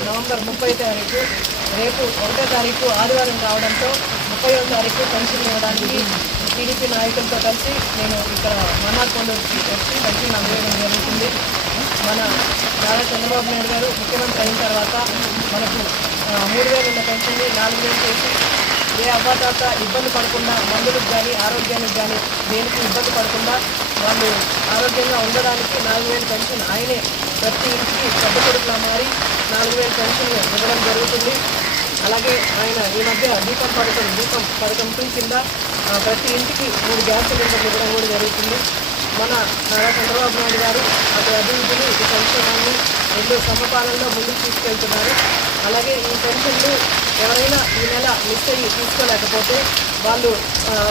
November ముప్పై తారీఖు రేపు ఒకటో తారీఖు ఆదివారం రావడంతో ముప్పైవ తారీఖు పెన్షన్ ఇవ్వడానికి టీడీపీ నాయకులతో కలిసి నేను ఇక్కడ మన్నార్ కొండూరుకి వచ్చి పెన్షన్ అందజేయడం జరుగుతుంది. మన నారా చంద్రబాబు నాయుడు గారు ముఖ్యమంత్రి అయిన తర్వాత మనకు మూడు వేలు ఉన్న పెన్షన్ని నాలుగు వేలు చేసి ఏ అవ్వాతాత ఇబ్బంది పడకుండా మందులకు కానీ ఆరోగ్యానికి కానీ దేనికి ఇబ్బంది పడకుండా వాళ్ళు ఆరోగ్యంగా ఉండడానికి నాలుగు వేలు పెన్షన్ ఆయనే ప్రతి ఇంటికి పెద్ద కొడుకులా మారి నాలుగు వేలు పెన్షన్ ఇవ్వడం జరుగుతుంది. అలాగే ఆయన ఈ మధ్య దీపం పథకం దీపం పథకం టూ కింద ప్రతి ఇంటికి మూడు గ్యాస్ సిలిండర్లు ఇవ్వడం కూడా జరుగుతుంది. మన నారా చంద్రబాబు నాయుడు గారు అటు అభివృద్ధిని ఇటు సంక్షేమాన్ని రెండు సమపాలనలో ముందుకు తీసుకెళ్తున్నారు. అలాగే ఈ పెన్షన్లు ఎవరైనా ఈ నెల మిస్ అయ్యి తీసుకోలేకపోతే వాళ్ళు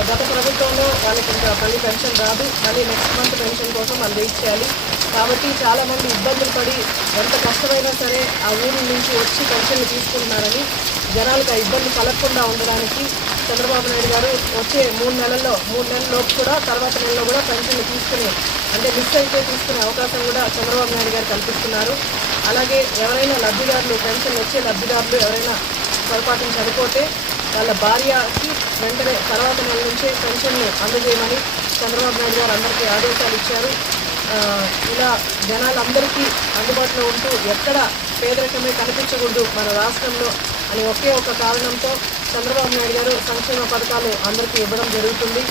గత ప్రభుత్వంలో వాళ్ళకి ఇంకా మళ్ళీ పెన్షన్ రాదు. మళ్ళీ నెక్స్ట్ మంత్ పెన్షన్ కోసం వాళ్ళు వెయిట్ చేయాలి. కాబట్టి చాలామంది ఇబ్బందులు పడి ఎంత కష్టమైనా సరే ఆ ఊరి నుంచి వచ్చి పెన్షన్లు తీసుకుంటున్నారని జనాలకు ఆ ఇబ్బంది కలగకుండా ఉండడానికి చంద్రబాబు నాయుడు గారు వచ్చే మూడు నెలల్లో మూడు నెలల్లోపు కూడా తర్వాత నెలలో కూడా పెన్షన్లు తీసుకునే అంటే మిస్ అయితే తీసుకునే అవకాశం కూడా చంద్రబాబు నాయుడు గారు కల్పిస్తున్నారు. అలాగే ఎవరైనా లబ్ధిదారులు పెన్షన్ వచ్చే లబ్ధిదారులు ఎవరైనా పొరపాటును చనిపోతే వాళ్ళ భార్యకి వెంటనే తర్వాత నెల నుంచే పెన్షన్ను అందజేయమని చంద్రబాబు నాయుడు గారు అందరికీ ఆదేశాలు ఇచ్చారు. ఇలా జనాలందరికీ అందుబాటులో ఉంటూ ఎక్కడ పేదరికమే కనిపించకూడదు మన రాష్ట్రంలో అని ఒకే ఒక కారణంతో చంద్రబాబు నాయుడు గారు సంక్షేమ పథకాలు అందరికీ ఇవ్వడం జరుగుతుంది.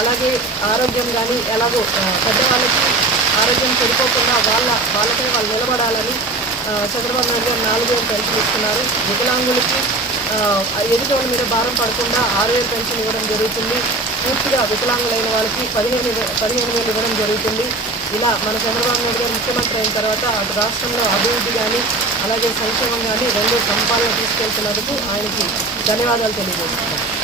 అలాగే ఆరోగ్యం కానీ ఎలాగో పెద్దవాళ్ళకి ఆరోగ్యం చెడిపోకుండా వాళ్ళ వాళ్ళకే వాళ్ళు నిలబడాలని చంద్రబాబు నాయుడు గారు నాలుగు వేలు పెన్షన్ ఇస్తున్నారు. వికలాంగులకి ఎదుటోళ్ళ మీద భారం పడకుండా ఆరు వేలు పెన్షన్ ఇవ్వడం జరుగుతుంది. పూర్తిగా వికలాంగులైన వాళ్ళకి పదిహేను పదిహేను వేలు ఇవ్వడం జరుగుతుంది. ఇలా మన చంద్రబాబు నాయుడు గారు ముఖ్యమంత్రి అయిన తర్వాత అటు రాష్ట్రంలో అభివృద్ధి కానీ అలాగే సంక్షేమం కానీ రెండు సంపాదన తీసుకెళ్తున్నందుకు ఆయనకి ధన్యవాదాలు తెలియజేస్తున్నాను